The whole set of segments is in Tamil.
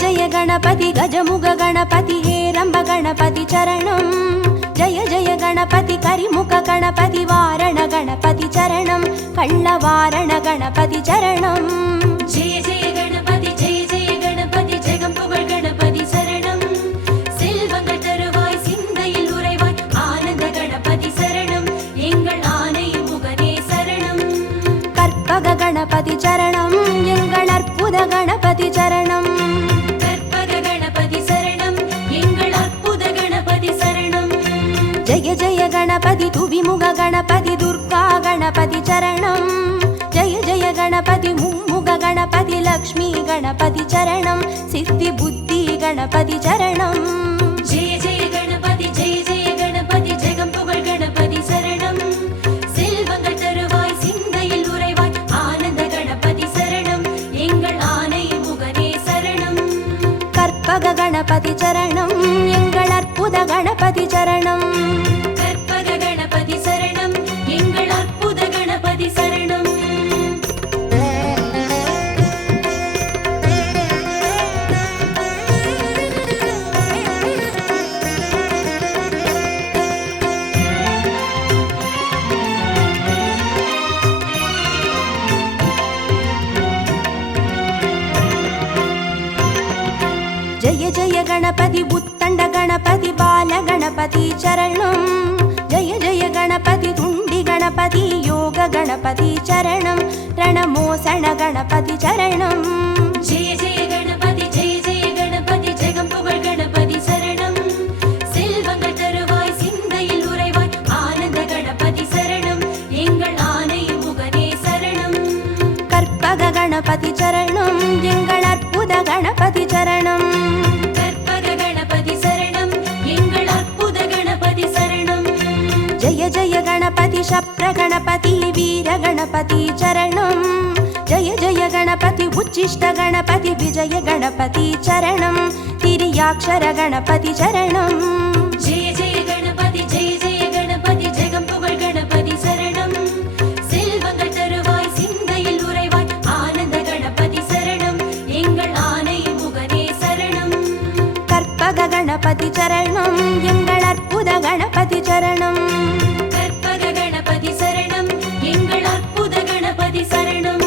जय गणपति गजमुग गणपति हेरंब गणपति चरणं जय जय गणपति करिमुख गणपति वारण गणपति चरणं कल्लवारण गणपति चरणं जय जय गणपति जगம்புகழ் गणपति शरणं செல்வங்கள் தருவாய் சிந்தையில் உறைவாய் ஆனந்த கணபதி சரணம் எங்கள் ஆனை முகனே சரணம் கற்பக गणपति चरणं எங்கள் அற்புத गणपति चरणं கற்பக गणपति சரணம் எங்கள் அற்புத गणपति சரணம் जय जय गणपति तुविमुग गणपति दुर्गा गणपति चरणं जय जय गणपति मुम्मुग गणपति लक्ष्मी गणपति चरणं सिद्धि बुद्धि गणपति चरणं जय जय गणपति जगம்புகழ் गणपति शरणं செல்வங்கள் தருவாய் சிந்தையில் உறைவாய் ஆனந்த கணபதி சரணம் எங்கள் ஆனை முகனே சரணம் கற்பக गणपति चरणं எங்கள் அற்புத गणपति चरणं கற்பக गणपति சரணம் எங்கள் அற்புத கணபதி சரணம் जय जय गणपति उत्तंड गणपति बाल गणपति चरणं जय जय गणपति तुंडी गणपति योग गणपति चरणं रणमोसण गणपति चरणं जय जय गणपति जगம்புகழ் गणपति शरणं செல்வங்கள் தருவாய் சிந்தையில் உறைவாய் ஆனந்த கணபதி சரணம் எங்கள் ஆனை முகனே சரணம் கற்பக गणपति चरणं எங்கள் அற்புத गणपति चरणं கற்பக गणपति சரணம் எங்கள் அற்புத கணபதி சரணம் जय जय गणपति शप्र गणपति वीर गणपति चरणं जय जय गणपति उच्चिष्ट गणपति विजय गणपति चरणं तिर्याक्षर गणपति चरणं जय जय गणपति जगம்புகழ் गणपति शरणं செல்வங்கள் தருவாய் சிந்தையில் உறைவாய் ஆனந்த கணபதி சரணம் எங்கள் ஆனை முகனே சரணம் கற்பக गणपति चरणं எங்கள் அற்புத गणपति चरणं கற்பக गणपति சரணம் எங்கள் அற்புத கணபதி சரணம்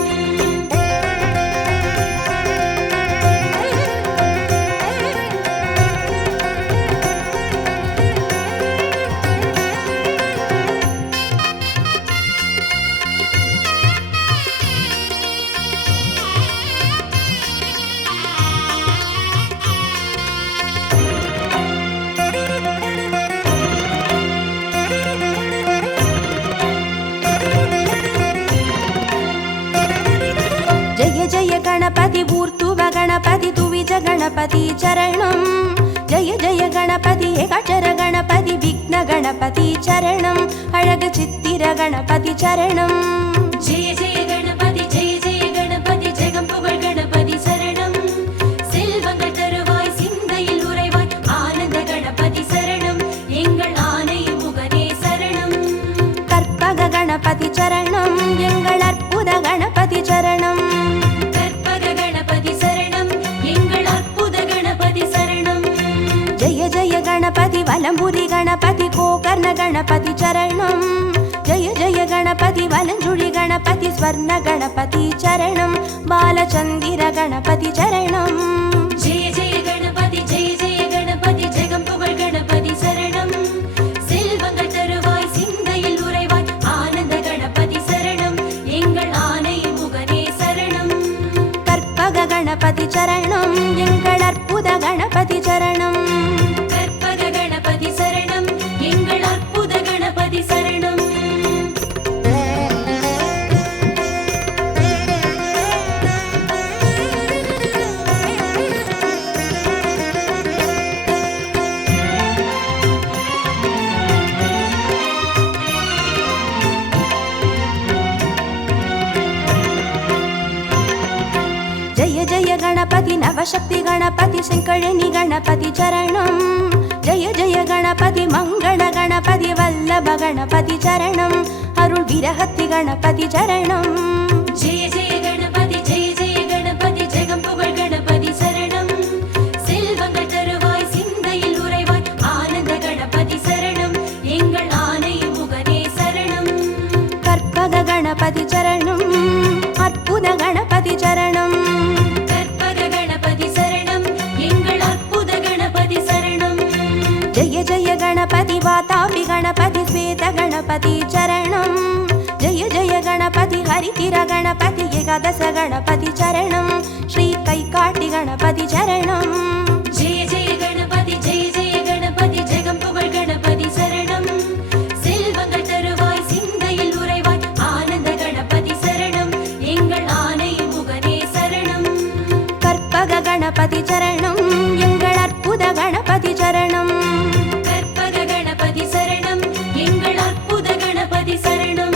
जय जय गणपति ऊर्ध्व गणपति तुविज गणपति चरणं जय जय गणपति एकाक्षर गणपति विघ्न गणपति चरणं अळग चित्तिर गणपति चरणं जय जय गणपति जगம்புகழ் गणपति शरणं செல்வங்கள் தருவாய் சிந்தையில் உறைவாய் ஆனந்த கணபதி சரணம் எங்கள் ஆனை முகனே சரணம் கற்பக गणपति चरणं எங்கள் அற்புத गणपति चरणं கற்பக गणपति சரணம் எங்கள் அற்புத கணபதி சரணம் जय जय गणपति वलंबुरी गणपति गोकर्ण गणपति चरणं जय जय गणपति वलंजुळि गणपति स्वर्ण गणपति चरणं बालचंदिर गणपति चरणं जय जय गणपति जगம்புகழ் गणपति शरणं செல்வங்கள் தருவாய் சிந்தையில் உறைவாய் ஆனந்த கணபதி சரணம் எங்கள் ஆனை முகனே சரணம் கற்பக गणपति चरणं எங்கள் அற்புத गणपति चरणं கற்பக गणपति சரணம் எங்கள் அற்புத கணபதி சரணம் जय जय गणपति नवशक्ति गणपति शंकरनि गणपति चरणं जय जय गणपति मंगल गणपति वल्लभ गणपति चरणं अरुள் विरहति गणपति चरणं जय जय गणपति जगம்புகழ் गणपति शरणं गणपति चरणं जय जय गणपति हरितिर गणपति एकादश गणपति चरणं श्री कैकाटि गणपति चरणं जय जय गणपति जगं पुगழ் गणपति शरणं செல்வங்கள் தருவாய் சிந்தையில் உறைவாய் ஆனந்த கணபதி சரணம் எங்கள் ஆனை முகனே சரணம் கற்பக गणपति चरणं எங்கள் அற்புத गणपति चरणं கற்பக கணபதி சரணம் எங்கள் அற்புத கணபதி சரணம்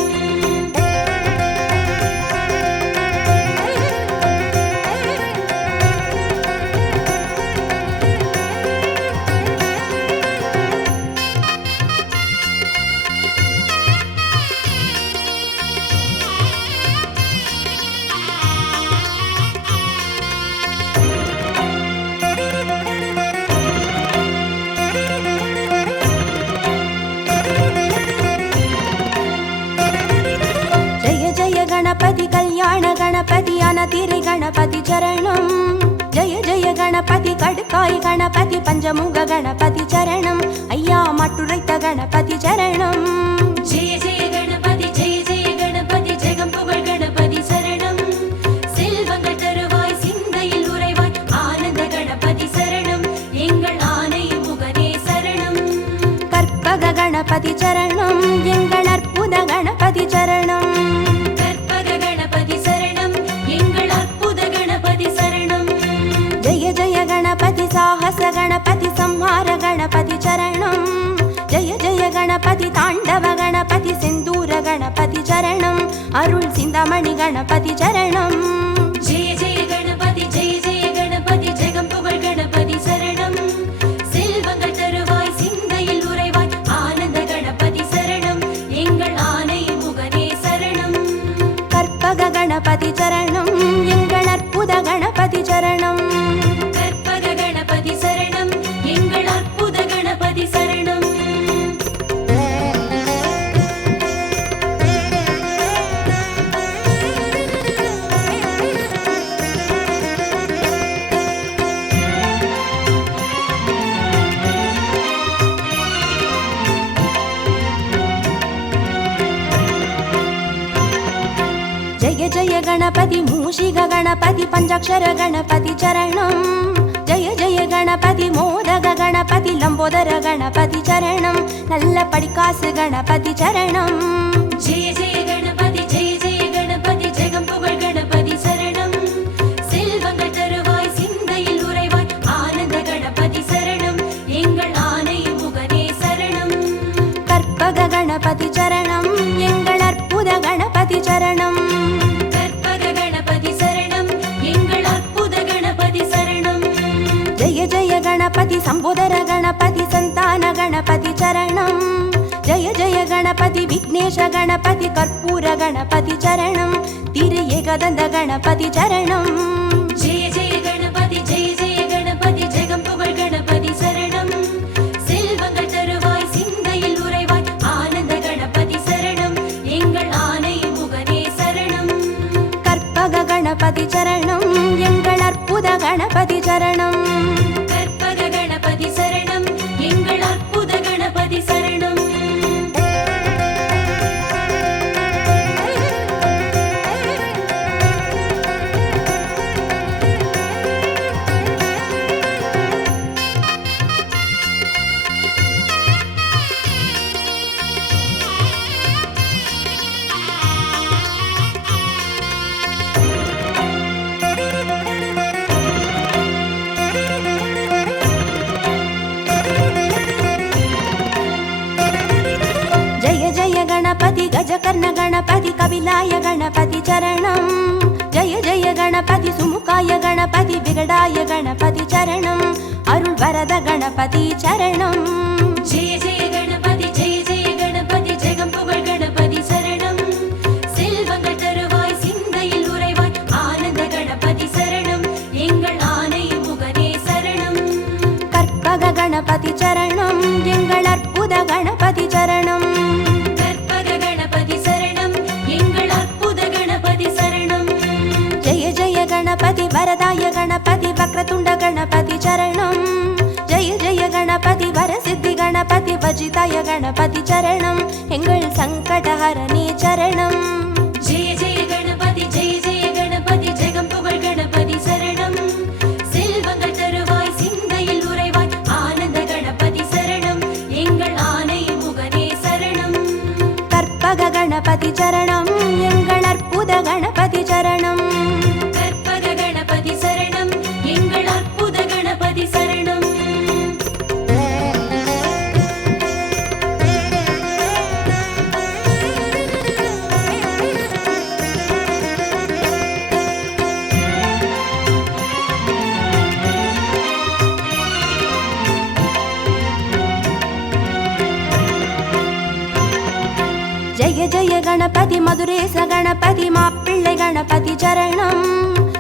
गणपति कल्याण गणपति अनतिरे गणपति चरणं जय जय गणपति कड्काय गणपति पंचमुख गणपति चरणं अय्या मट्टुरैत गणपति चरणं जय जय गणपति जगं पुगழ் गणपति शरणं செல்வங்கள் தருவாய் சிந்தையில் உறைவாய் ஆனந்த கணபதி சரணம் எங்கள் ஆனை முகனே சரணம் கற்பக गणपति चरणं எங்கள் அற்புத गणपति चरणं जय जय गणपति साहस गणपति संहार गणपति चरणं जय जय गणपति ताण्डव गणपति सिन्दूर गणपति चरणं अरुள் सिन्दामणि गणपति चरणं जय जय गणपति जगं पुगழ் गणपति शरणं செல்வங்கள் தருவாய் சிந்தையில் உறைவாய் ஆனந்த கணபதி சரணம் எங்கள் ஆனை முகனே சரணம் கற்பக गणपति चरणं எங்கள் அற்புத गणपति चरणं கற்பக கணபதி சரணம் எங்கள் அற்புத கணபதி சரணம் जय जय गणपति मूषिक गणपति पंचाक्षर गणपति चरणं जय जय गणपति मोदक गणपति लंबोदर गणपति चरणं नल्ल पडिकासु गणपति चरणं जय जय गणपति जगं पुगழ் गणपति शरणं செல்வங்கள் தருவாய் சிந்தையில் உறைவாய் ஆனந்த கணபதி சரணம் எங்கள் ஆனை முகனே சரணம் கற்பக गणपति चरणं எங்கள் அற்புத गणपति चरणं கற்பக கணபதி சரணம் எங்கள் அற்புத கணபதி சரணம் जय जय गणपति संबोधर गणपति संतान गणपति चरणं जय जय गणपति विघ्नेश गणपति कर्पूर गणपति चरणं तिरु एकदन्त गणपति चरणं जय जय गणपति जगं पुगழ் गणपति शरणं செல்வங்கள் தருவாய் சிந்தையில் உறைவாய் ஆனந்த கணபதி சரணம் எங்கள் ஆனை முகனே சரணம் கற்பக गणपति चरणं எங்கள் அற்புத गणपति चरणं கற்பக கணபதி சரணம் எங்கள் அற்புத கணபதி சரணம் गणपति गजकर्ण गणपति कपिलाय गणपति चरणं जय जय गणपति सुमुखाय गणपति विगडाय गणपति चरणं अरुள் वरद गणपति चरणं जय जय गणपति जगं पुगழ் गणपति शरणं செல்வங்கள் தருவாய் சிந்தையில் உறைவாய் ஆனந்த கணபதி சரணம் எங்கள் ஆனை முகனே சரணம் கற்பக गणपति चरणं எங்கள் அற்புத गणपति चरणं गणपति वरदाय गणपति वक्रतुंड गणपति चरणं जय जय गणपति वरसिद्धि गणपति சர்வஜிதாய கணபதி சரணம் எங்கள் சங்கடஹரணி சரணம். ஜெய ஜெய கணபதி ஜெய ஜெய கணபதி ஜெகம் புகழ் கணபதி சரணம். செல்வங்கள் தருவாய் சிந்தையில் உறைவாய் ஆனந்த கணபதி சரணம் எங்கள் ஆனை முகனே சரணம். கற்பக கணபதி சரணம் எங்கள் அற்புத கணபதி சரணம். கற்பக கணபதி சரணம் எங்கள் அற்புத கணபதி சரணம். ஜெய ஜெய கணபதி மதுரேச கணபதி மாப்பிள்ளை கணபதி சரணம்.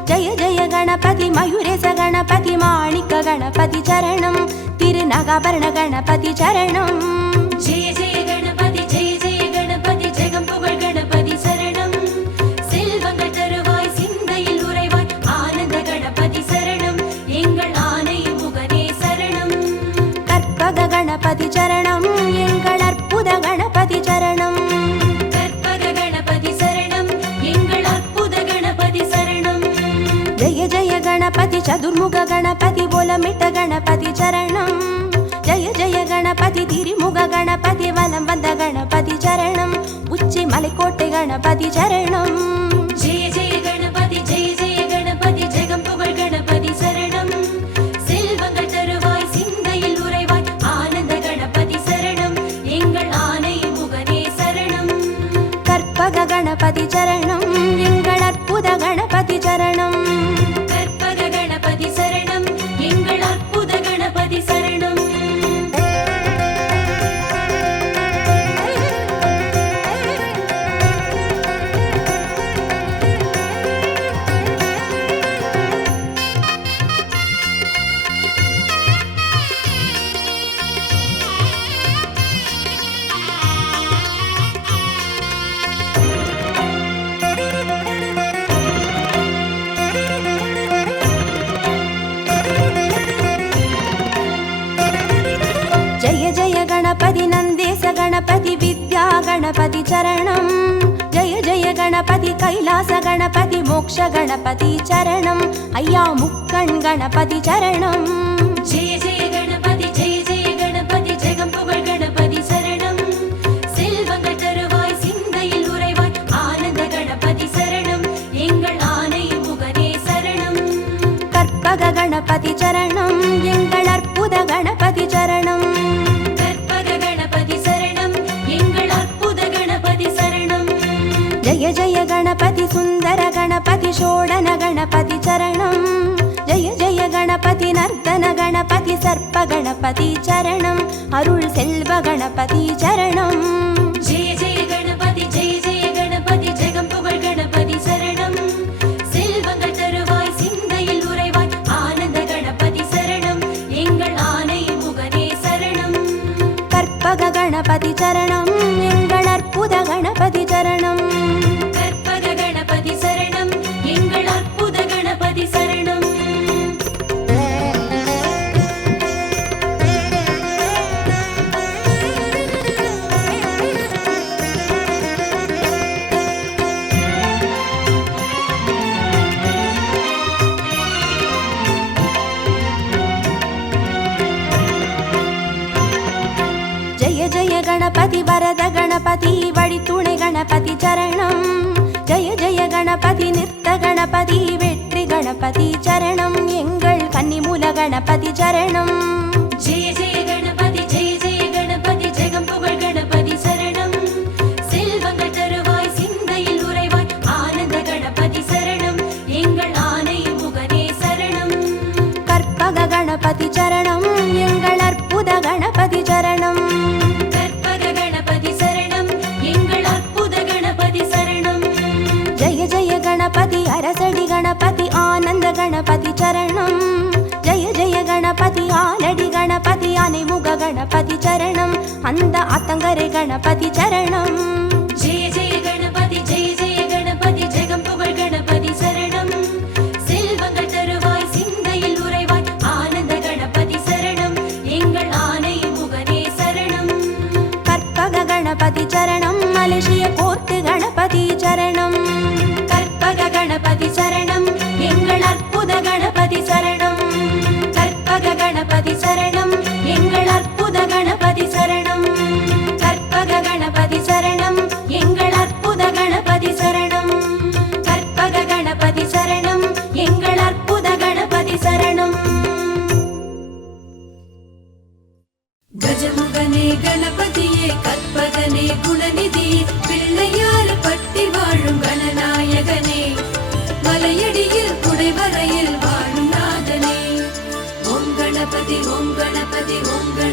ஜெய ஜெய கணபதி மயூரேச கணபதி மாணிக்க கணபதி சரணம். திருநகாபரண கணபதி சரணம். ஜெய ஜெய கணபதி ஜெய ஜெய கணபதி ஜெகம் புகழ் கணபதி சரணம். செல்வங்கள் தருவாய் சிந்தையில் உறைவாய் ஆனந்த கணபதி சரணம் எங்கள் ஆனை முகனே சரணம். கற்பக கணபதி சரணம் எங்கள் அற்புத கணபதி சரணம். கற்பக கணபதி சரணம் எங்கள் அற்புத கணபதி சரணம். ஜெய ஜெய கணபதி சதுர்முக கணபதி போலமிட்ட கணபதி சரணம். ஜெய ஜெய கணபதி திரிமுக கணபதி வலம் வந்த கணபதி சரணம். உச்சி மலைக்கோட்டை கணபதி சரணம். ஜெய ஜெய கணபதி ஜெய ஜெய கணபதி ஜெகம் புகழ் கணபதி சரணம். செல்வங்கள் தருவாய் சிந்தையில் உறைவாய் ஆனந்த கணபதி சரணம் எங்கள் ஆனை முகனே சரணம். கற்பக கணபதி சரணம் எங்கள் அற்புத கணபதி சரணம். கற்பக கணபதி சரணம் எங்கள் அற்புத கணபதி சரணம். ஜெய ஜெய கணபதி நந்தேச கணபதி வித்யா கணபதி சரணம். ஜெய ஜெய கணபதி கைலாச கணபதி மோக்ஷ கணபதி சரணம். ஐயா முக்கண் கணபதி சரணம். ஜெய ஜெய கணபதி ஜெய ஜெய கணபதி ஜெகம் புகழ் கணபதி சரணம். செல்வங்கள் தருவாய் சிந்தையில் உறைவாய் ஆனந்த கணபதி சரணம் எங்கள் ஆனை முகனே சரணம். கற்பக கணபதி சரணம் எங்கள் அற்புத கணபதி சரணம். கற்பக கணபதி சரணம் எங்கள் அற்புத கணபதி சரணம். ஜெய ஜெய கணபதி சுந்தர கணபதி ஷோடன கணபதி சரணம். ஜெய ஜெய கணபதி நர்த்தன கணபதி சர்ப்ப கணபதி சரணம். அருள் செல்வ கணபதி சரணம். ஜெய ஜெய கணபதி ஜெய ஜெய கணபதி ஜெகம் புகழ் கணபதி சரணம். செல்வங்கள் தருவாய் சிந்தையில் உறைவாய் ஆனந்த கணபதி சரணம் எங்கள் ஆனை முகனே சரணம். கற்பக கணபதி சரணம் எங்கள் அற்புத கணபதி சரணம். கற்பக கணபதி சரணம் எங்கள் அற்புத கணபதி சரணம். ஜெய ஜெய கணபதி வரத கணபதி வழித்துணை கணபதி சரணம். ஜெய ஜெய கணபதி நிறுத்த கணபதி வெற்றி கணபதி சரணம் எங்கள் கன்னிமூல கணபதி சரணம். ஜெய ஜெய கணபதி ஜெய ஜெய கணபதி ஜெகம் புகழ் கணபதி சரணம். செல்வங்கள் தருவாய் சிந்தையில் உறைவாய் ஆனந்த கணபதி சரணம் எங்கள் ஆனை முகனே சரணம். கற்பக கணபதி சரணம் எங்கள் அற்புத கணபதி சரணம். கற்பக கணபதி சரணம் எங்கள் அற்புத கணபதி சரணம். ஜெய ஜெய கணபதி அரசடி கணபதி ஆனந்த கணபதி சரணம். ஜெய ஜெய கணபதி ஆலடி கணபதி ஆனைமுக கணபதி சரணம். அந்த ஆத்தங்கரை கணபதி சரணம். ஜெய ஜெய கணபதி ஜெய ஜெய கணபதி ஜெகம் புகழ் கணபதி சரணம். செல்வங்கள் தருவாய் சிந்தையில் உறைவாய் ஆனந்த கணபதி சரணம் எங்கள் ஆனை முகனே சரணம்.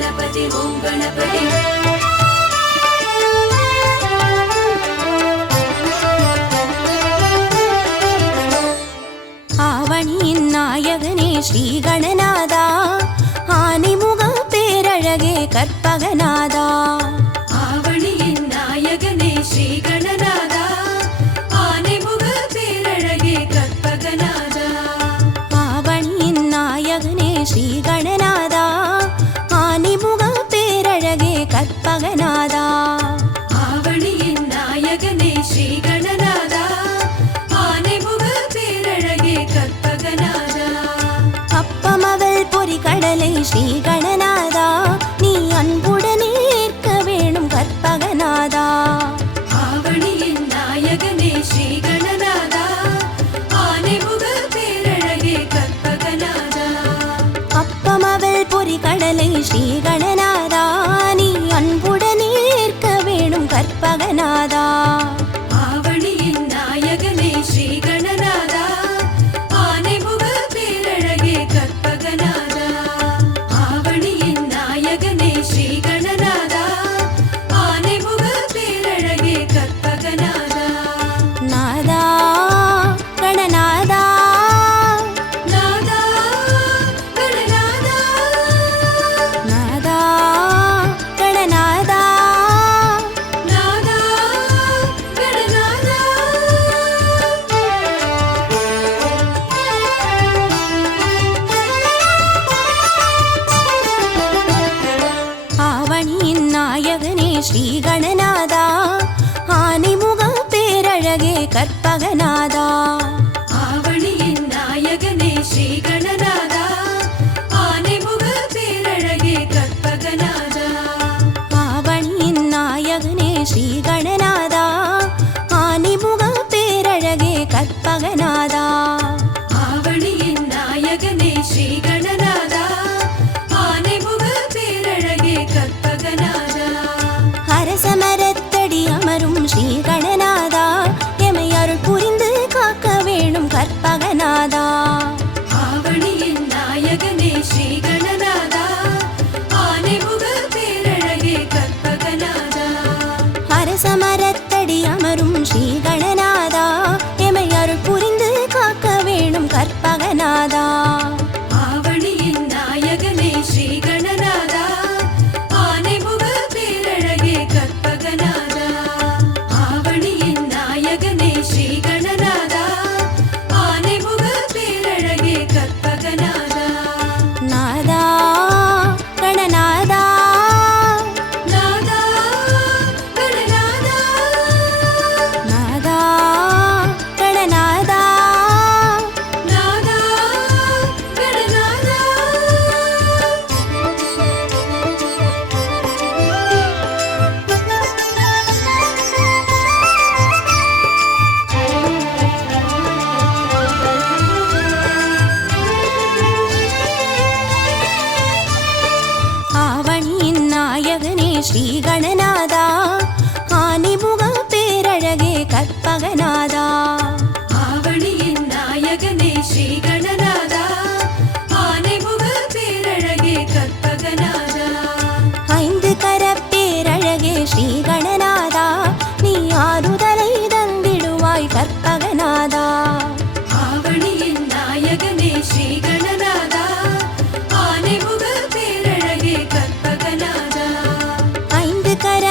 ಗಣಪತಿ ಓಂ ಗಣಪತಿ ஆவணியின் நாயகனே ஸ்ரீ கணநாதா ஆனைமுக பேரழகே கற்பகநாதா ஆவணியின் நாயகனே ஸ்ரீ கணநாதா ஆனைமுக பேரழகே கற்பகநாதா ஆவணியின் நாயகனே ஸ்ரீ கணநாதா ஆனைமுக பேரழகே கற்பகநாதா ஆவணியின் நாயகனே ஸ்ரீ கணநாதா ஆனைமுக பேரழகே கற்பகநாதா அப்பமவள் பொறி கடலை ஸ்ரீ கணநாதா நீ அன்புடனே ஏற்க வேணும் கற்பகநாதா ஆவணியின் நாயகனே ஸ்ரீ கணநாதா ஆனைமுக பேரழகே கற்பகநாதா அப்பமவள் பொறி கடலை ஸ்ரீ கணநாதா நீ அன்புடனே ஏற்க வேணும் கற்பகநாதா ஆவணியின் நாயகனே ஸ்ரீ கணநாதா ஆனைமுக பேரழகே கற்பகநாதா ஆவணியின் நாயகனே ஸ்ரீ கணநாதா ஆனைமுக பேரழகே கற்பகநாதா நாதா கணநாதா நாதா கணநாதா நாதா கணநாதா நாதா கணநாதா ஆவணியின் நாயகனே ஸ்ரீ கணநாதா ஆனைமுக பேரழகே கற்பகநாதா ஆவணியின் நாயகனே ஸ்ரீ கணநாதா ஆனைமுக பேரழகே கற்பகநாதா ஆவணியின் நாயகனே ஸ்ரீ கணநாதா ஆனைமுக பேரழகே கற்பகநாதா ஆவணியின் நாயகனே ஸ்ரீ கணநாதா ஆனைமுக பேரழகே கற்பகநாதா அரசமரத்தடி அமரும் ஸ்ரீ கணநாதா எமை அருள் புரிந்து காக்க வேணும் கற்பகநாதா ஆவணியின் நாயகனே ஸ்ரீ கணநாதா ஆனைமுக பேரழகே கற்பகநாதா அரசமரத்தடி அமரும் ஸ்ரீ கணநாதா எமை அருள் புரிந்து காக்க வேணும் கற்பகநாதா ஆவணியின் நாயகனே ஸ்ரீ கணநாதா ஆனைமுக பேரழகே கற்பகநாதா ஆவணியின் நாயகனே ஸ்ரீ கணநாதா ஆனைமுக பேரழகே கற்பகநாதா நாதா கணநாதா நாதா கணநாதா நாதா கணநாதா நாதா கணநாதா ஆவணியின் நாயகனே ஸ்ரீ கணநாதா ஆனைமுக பேரழகே கற்பகநாதா ஆவணியின் நாயகனே ஸ்ரீ கணநாதா ஆனைமுக பேரழகே கற்பகநாதா ஐந்து கரப்பேரழகே ஸ்ரீ கணநாதா நீ ஆறுதலை தந்திடுவாய் கற்பகநாதா ஆவணியின் நாயகனே ஸ்ரீ கணநாதா ஆனைமுக பேரழகே கற்பகநாதா ஐந்து கர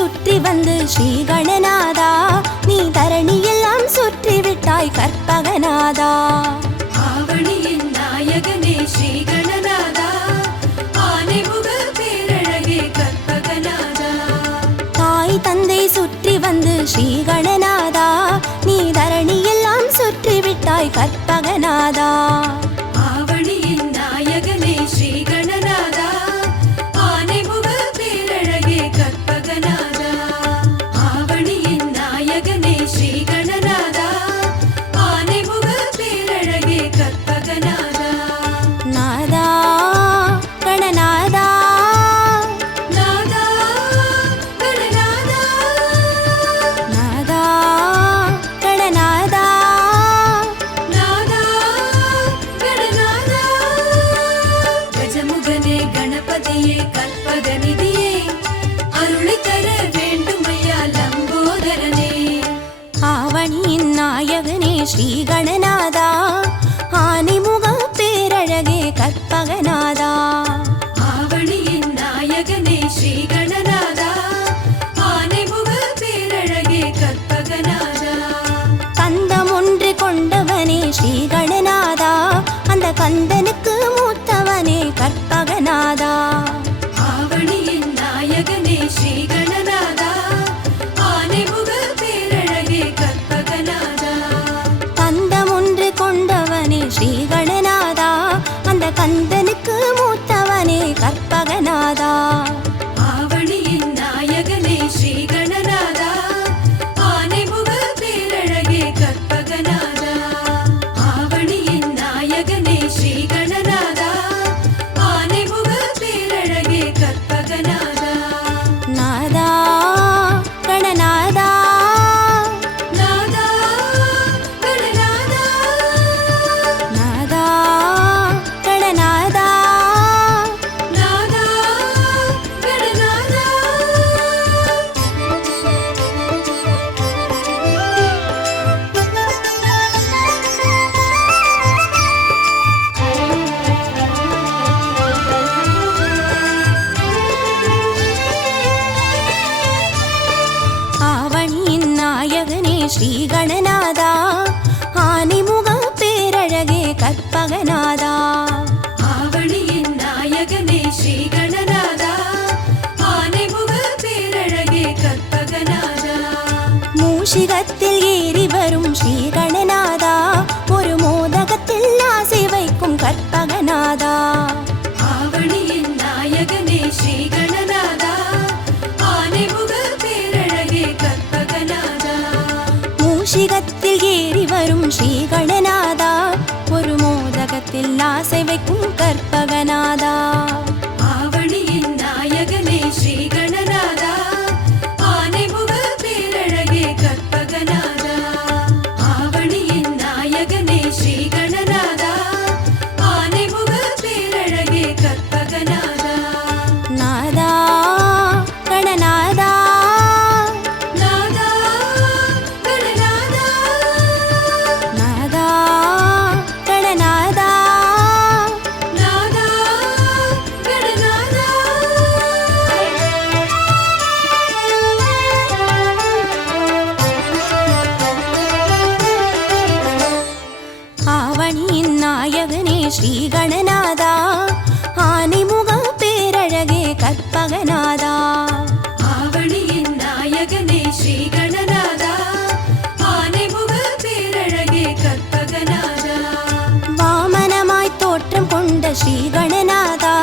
சுற்றி வந்து ஸ்ரீ கணநாதா நீ தரணியெல்லாம் சுற்றி விட்டாய் கற்பகநாதா. ஆவணியின் நாயகனே ஸ்ரீ கணநாதா ஆனைமுக பேரழகே கற்பகநாதா. தாய் தந்தை சுற்றி வந்து ஸ்ரீ கணநாதா நீ தரணியெல்லாம் சுற்றி விட்டாய் கற்பகநாதா. ஆவணியின் நாயகனே ஸ்ரீ கணநாதா ஆனைமுக பேரழகே கற்பகநாதா. ஆவணியின் நாயகனே ஸ்ரீ கணநாதா ஆனைமுக பேரழகே கற்பகநாதா. நாதா கணநாதா நாதா கணநாதா நாதா கணநாதா நாதா கணநாதா. கஜமுகனே கணபதியே கற்பகநிதியே அருளை தர வேண்டுமையா லம்போதரனே. ஆவணியின் நாயகனே ஸ்ரீ கணநாதா ஆனைமுக பேரழகே கற்பகநாதா. ஆவணியின் நாயகனே ஸ்ரீ கணநாதா ஆனைமுக பேரழகே கற்பகநாதா. கந்தம் ஒன்று கொண்டவனே ஸ்ரீ கணநாதா அந்த கந்தனுக்கு மூத்தவனே கற்பகநாதா. ஆவணியின் நாயகனே ஸ்ரீ கணநாதா ஆனைமுக பேரழகே கற்பகநாதா. கந்தம் ஒன்று கொண்டவனே ஸ்ரீ கணநாதா அந்த கந்தனுக்கு மூத்தவனே கற்பகநாதா. ஆவணியின் நாயகனே ஸ்ரீ கணநாதா ஆனைமுக பேரழகே கற்பகநாதா. ஆவணியின் நாயகனே ஸ்ரீ கணநாதா ஆனைமுக பேரழகே கற்பகநாதா. நாதா கணநாதா நாதா கணநாதா நாதா கணநாதா நாதா கணநாதா. ஆவணியின் நாயகனே ஸ்ரீ கணநாதா ஆனைமுக பேரழகே கற்பகநாதா. ஆவணியின் நாயகனே ஸ்ரீ கணநாதா ஆனைமுக பேரழகே கற்பகநாதா. மூஷிகத்தில் ஏறி வரும் ஸ்ரீ கணநாதா ஒரு மோதகத்தில் ஆசை வைக்கும் கற்பகநாதா. ஆவணியின் நாயகனே ஸ்ரீ கணநாதா ஆனைமுக பேரழகே கற்பகநாதா. மூஷிகத்தில் ஏறி வரும் ஸ்ரீ கணநாதா ஒரு மோதகத்தில் ஆசை வைக்கும் கற்பகநாதா. ஆவணியின் நாயகனே ஸ்ரீ கணநாதா ஆனைமுக பேரழகே கற்பகநாதா. ஆவணியின் நாயகனே ஸ்ரீ கணநாதா ஆனைமுக பேரழகே கற்பகநாதா. நாதா கணநாதா நாதா கணநாதா நாதா கணநாதா நாதா கணநாதா. ஆவணியின் நாயகனே ஸ்ரீ கணநாதா ஆனைமுக பேரழகே கற்பகநாதா. ஆவணியின் நாயகனே ஸ்ரீ கணநாதா ஆனைமுக பேரழகே கற்பகநாதா. வாமனமாய் தோற்றம் கொண்ட ஸ்ரீ கணநாதா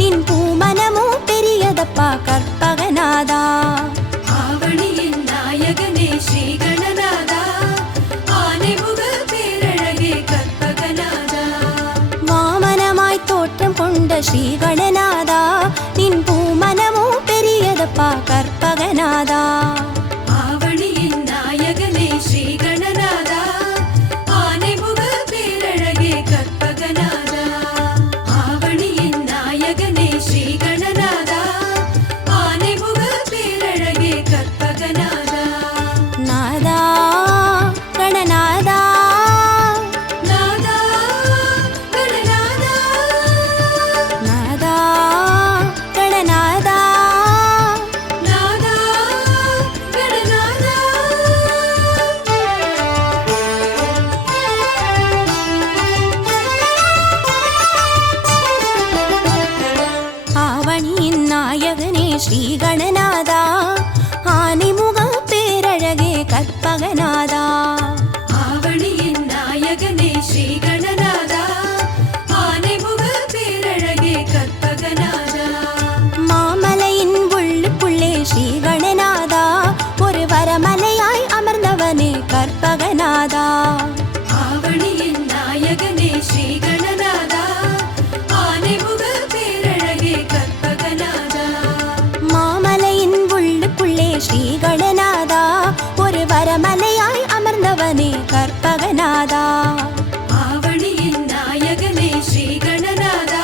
நின் பூமனமோ பெரியதப்பா கற்பகநாதா. ஆவணியின் நாயகனே ஸ்ரீ கணநாதா ஆனைமுக பேரழகே கற்பகநாதா. வாமனமாய் தோற்றம் கொண்ட ஸ்ரீ கணநாதா நின் பூமனமோ பெரியதப்பா கற்பகநாதா. ஆவணியின் நாயகனே ஸ்ரீ கணநாதா ஆனைமுக பேரழகே கற்பகநாதா. ஆவணியின் நாயகனே ஸ்ரீ கணநாதா ஆனைமுக பேரழகே கற்பகநாதா. நாதா கணநாதா நாதா கணநாதா நாதா ஸ்ரீ கணநாதா ஆனைமுக பேரழகே கற்பகநாதா மாமலையின் உள்ளுக்குள்ளே ஸ்ரீ கணநாதா ஒரு வரமலையாய் அமர்ந்தவனே கற்பகநாதா ஆவணியின் நாயகனே ஸ்ரீ கணநாதா ஆனைமுக பேரழகே கற்பகநாதா மாமலையின் உள்ளுக்குள்ளே ஸ்ரீ கணநாதா ஒரு வரமலையாய் அமர்ந்தவனே கற்பகநாதா ஆவணியின் நாயகனே ஸ்ரீ கணநாதா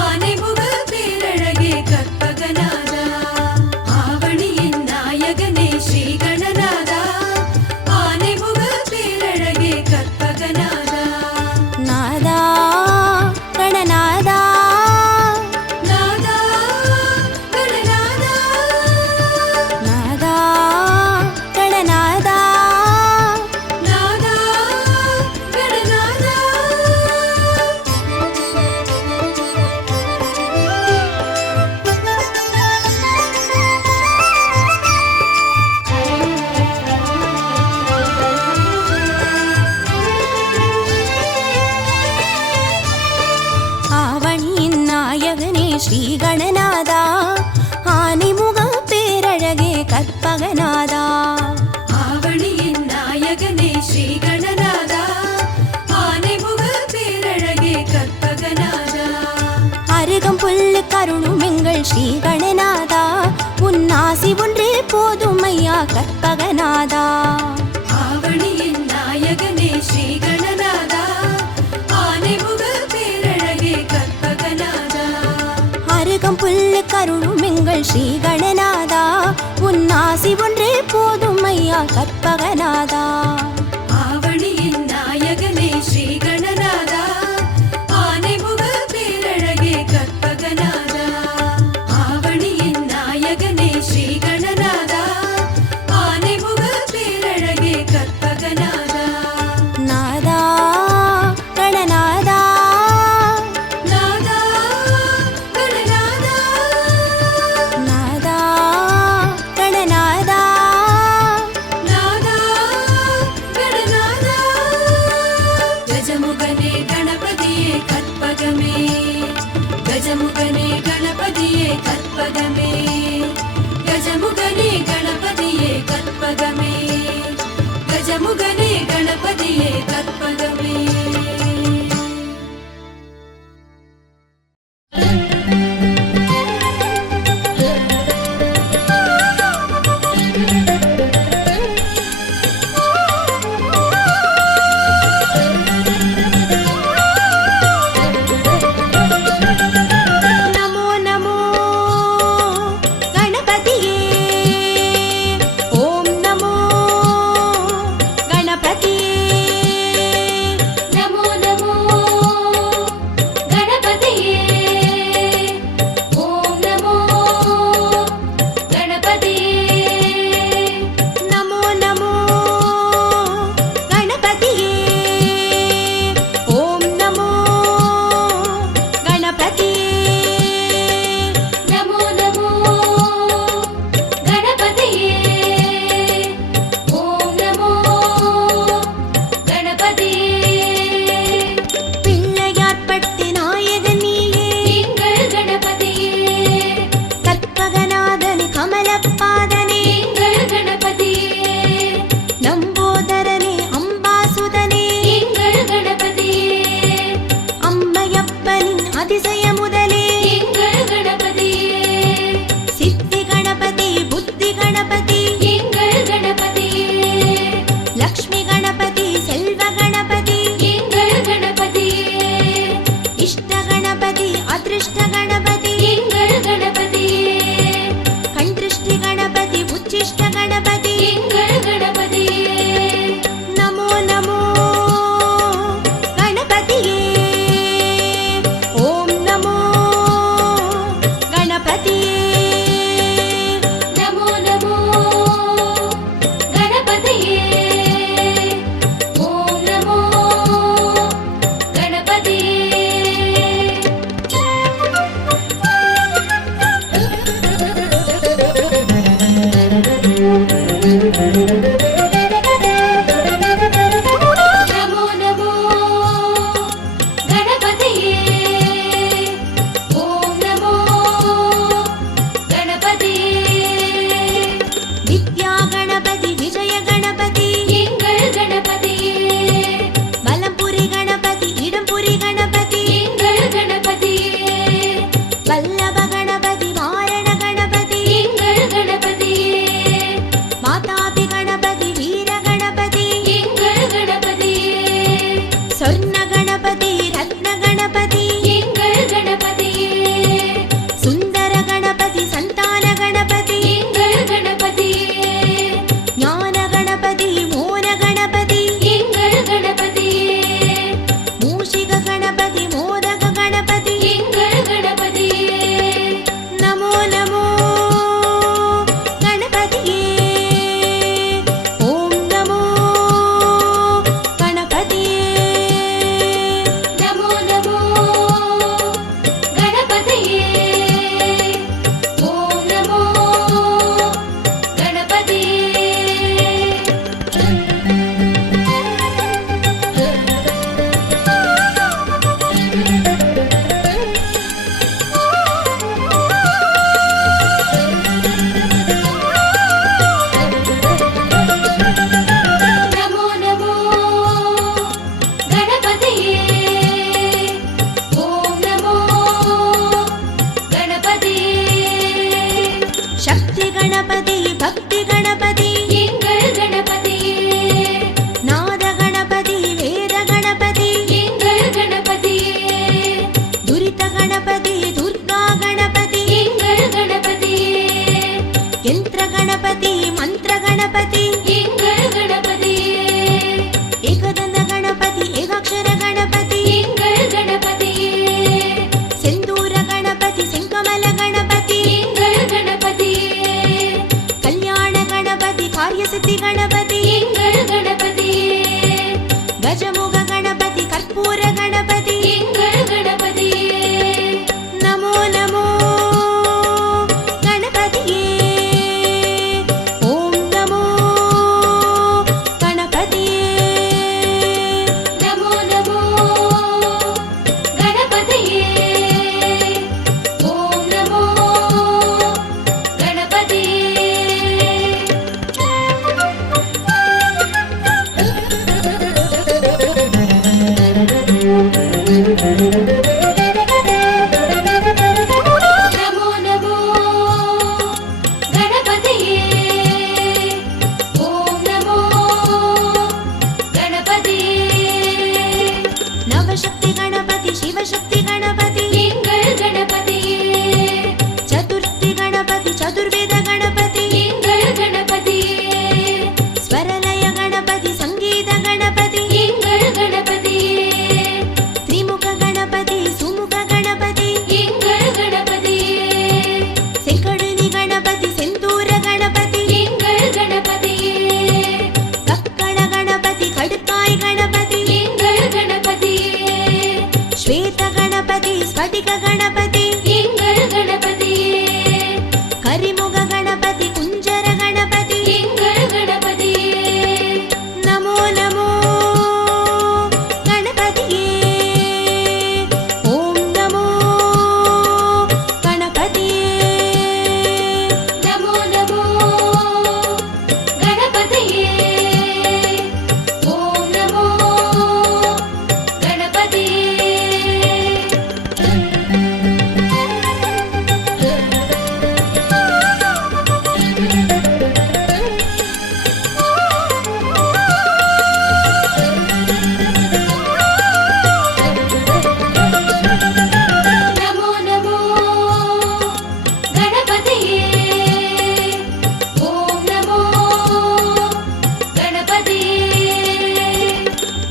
ஆனைமுக பேரழகே கற்பகநாதா ஆவணியின் நாயகனே ஸ்ரீ கணநாதா ஆனைமுக பேரழகே கற்பகநாதா நாதா கணநாதா நாதா கணநாதா நாதா கணநாதா நாதா கணநாதா ஆவணியின் நாயகனே ஸ்ரீ கணநாதா ஆனைமுக பேரழகே கற்பகநாதா ஆவணியின் நாயகனே ஸ்ரீ கணநாதா ஆனைமுக பேரழகே கற்பகநாதா அருகம் புல்லு கருணும் எங்கள் ஸ்ரீ கணநாதா உன்னாசி ஒன்றே போதும் ஐயா கற்பகநாதா ஆவணியின் நாயகனே ஸ்ரீ கணநாதா ஆனைமுக பேரழகே கற்பகநாதா அருகம் புல்லு கருணும் எங்கள் ஸ்ரீ கணநாதா உன்னாசி ஒன்றே போதும் ஐயா கற்பகநாதா ஆவணியின் நாயகனே ஸ்ரீ கணநாதா ஆனைமுக பேரழகே கற்பகநாதா ஆவணியின் நாயகனே ஸ்ரீ கணநாதா ஆனைமுக பேரழகே கற்பகநாதா நாதா கணநாதா நாதா கணநாதா நாதா கணநாதா நாதா நவசக்தி கணபதி சிவசக்தி கணபதி எங்கள் கணபதியே சதுர்த்தி கணபதி சதுர்வேத கணபதி எங்கள் கணபதியே ஸ்வரலய கணபதி சங்கீத கணபதி எங்கள் கணபதியே திரிமுக கணபதி சுமுக கணபதி எங்கள் கணபதியே செங்கழுனி கணபதி செந்தூர கணபதி எங்கள் கணபதியே கக்கண கணபதி கடுக்காய் கணபதி எங்கள் கணபதியே ஸ்வேத கணபதி ஸ்படிக கணபதி எங்கள் கணபதியே கரிமுக கணபதி குஞ்சர கணபதி எங்கள் கணபதியே நமோ நமோ கணபதியே ஓம் நமோ கணபதியே நமோ நமோ கணபதியே ஓம் நமோ கணபதியே நமோ நமோ கணபதியே ஓம் நமோ கணபதியே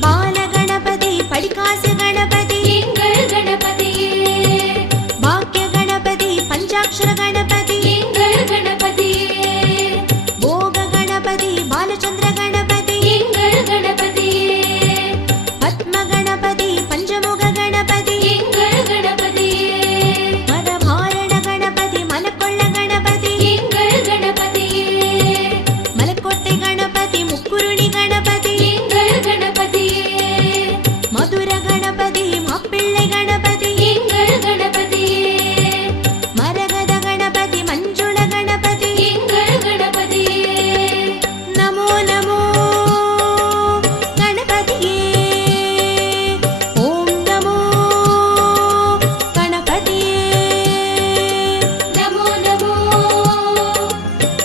பால கணபதி படிகாசு கணபதி எங்கள் கணபதியே பாக்ய கணபதி பஞ்சாட்சர கணபதி எங்கள் கணபதியே போக கணபதி பாலச்சந்திர கணபதி எங்கள் கணபதியே பத்ம கணபதி பஞ்சமுக கணபதி எங்கள் கணபதியே மதபாரண கணபதி மலக்கொள்ள கணபதி எங்கள் கணபதியே மலக்கோட்டை கணபதி முக்குருணி கணபதி எங்கள் கணபதியே மதுர கணபதி மாப்பிள்ளை கணபதி எங்கள் கணபதியே மரகத கணபதி மஞ்சுள கணபதி எங்கள் கணபதியே நமோ நமோ கணபதியே ஓம் நமோ கணபதியே நமோ நமோ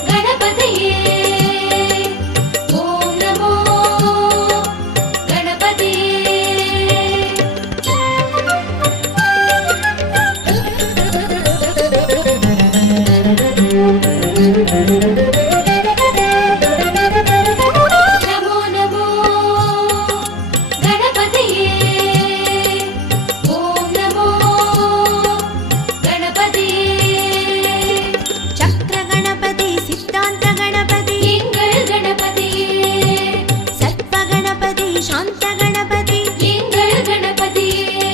கணபதியே ஓம் நமோ கணபதியே நமோ நமோ கணபதியே ஓம் நமோ கணபதியே சக்கர கணபதி சித்தாந்த கணபதி எங்கள் கணபதியே சர்ப்ப கணபதி சாந்த கணபதி எங்கள் கணபதியே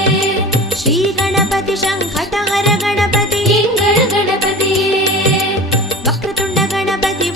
ஸ்ரீ கணபதி சங்கடஹர கணபதி எங்கள் கணபதியே வக்ரதுண்ட கணபதி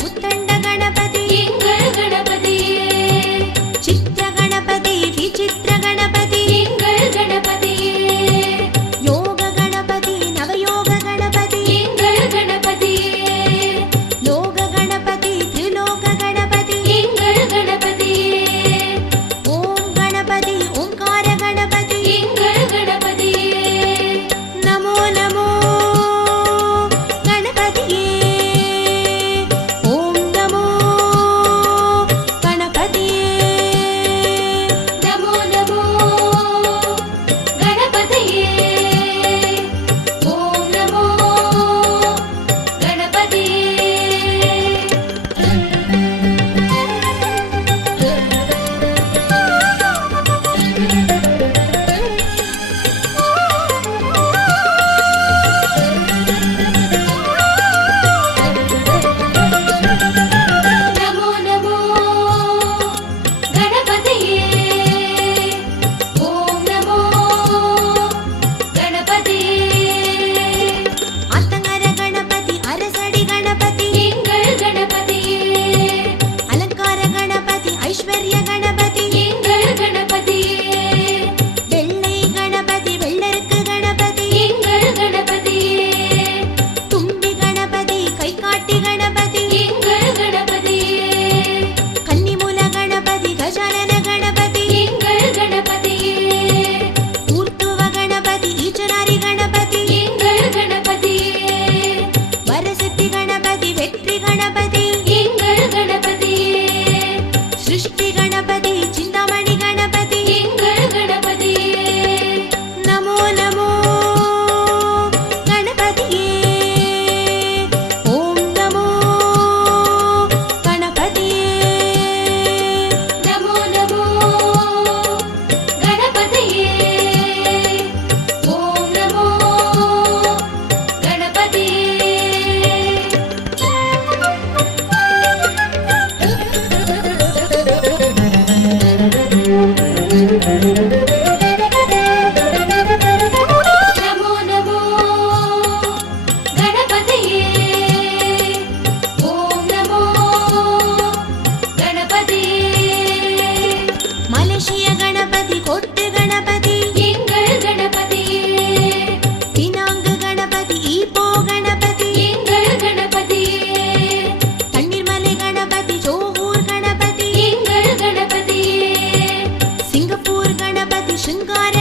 ನಮೋ ನಮೋ ಗಣಪತಿಯೇ ಓಂ ನಮೋ ಗಣಪತಿಯೇ மலேசிய கணபதி கொட்டு கணபதி எங்கள் கணபதியே பினாங்கு கணபதி ஈப்போ கணபதி எங்கள் கணபதியே தண்ணீர்மலை கணபதி ஜோகூர் கணபதி எங்கள் கணபதியே சிங்கப்பூர் கணபதி சிங்கார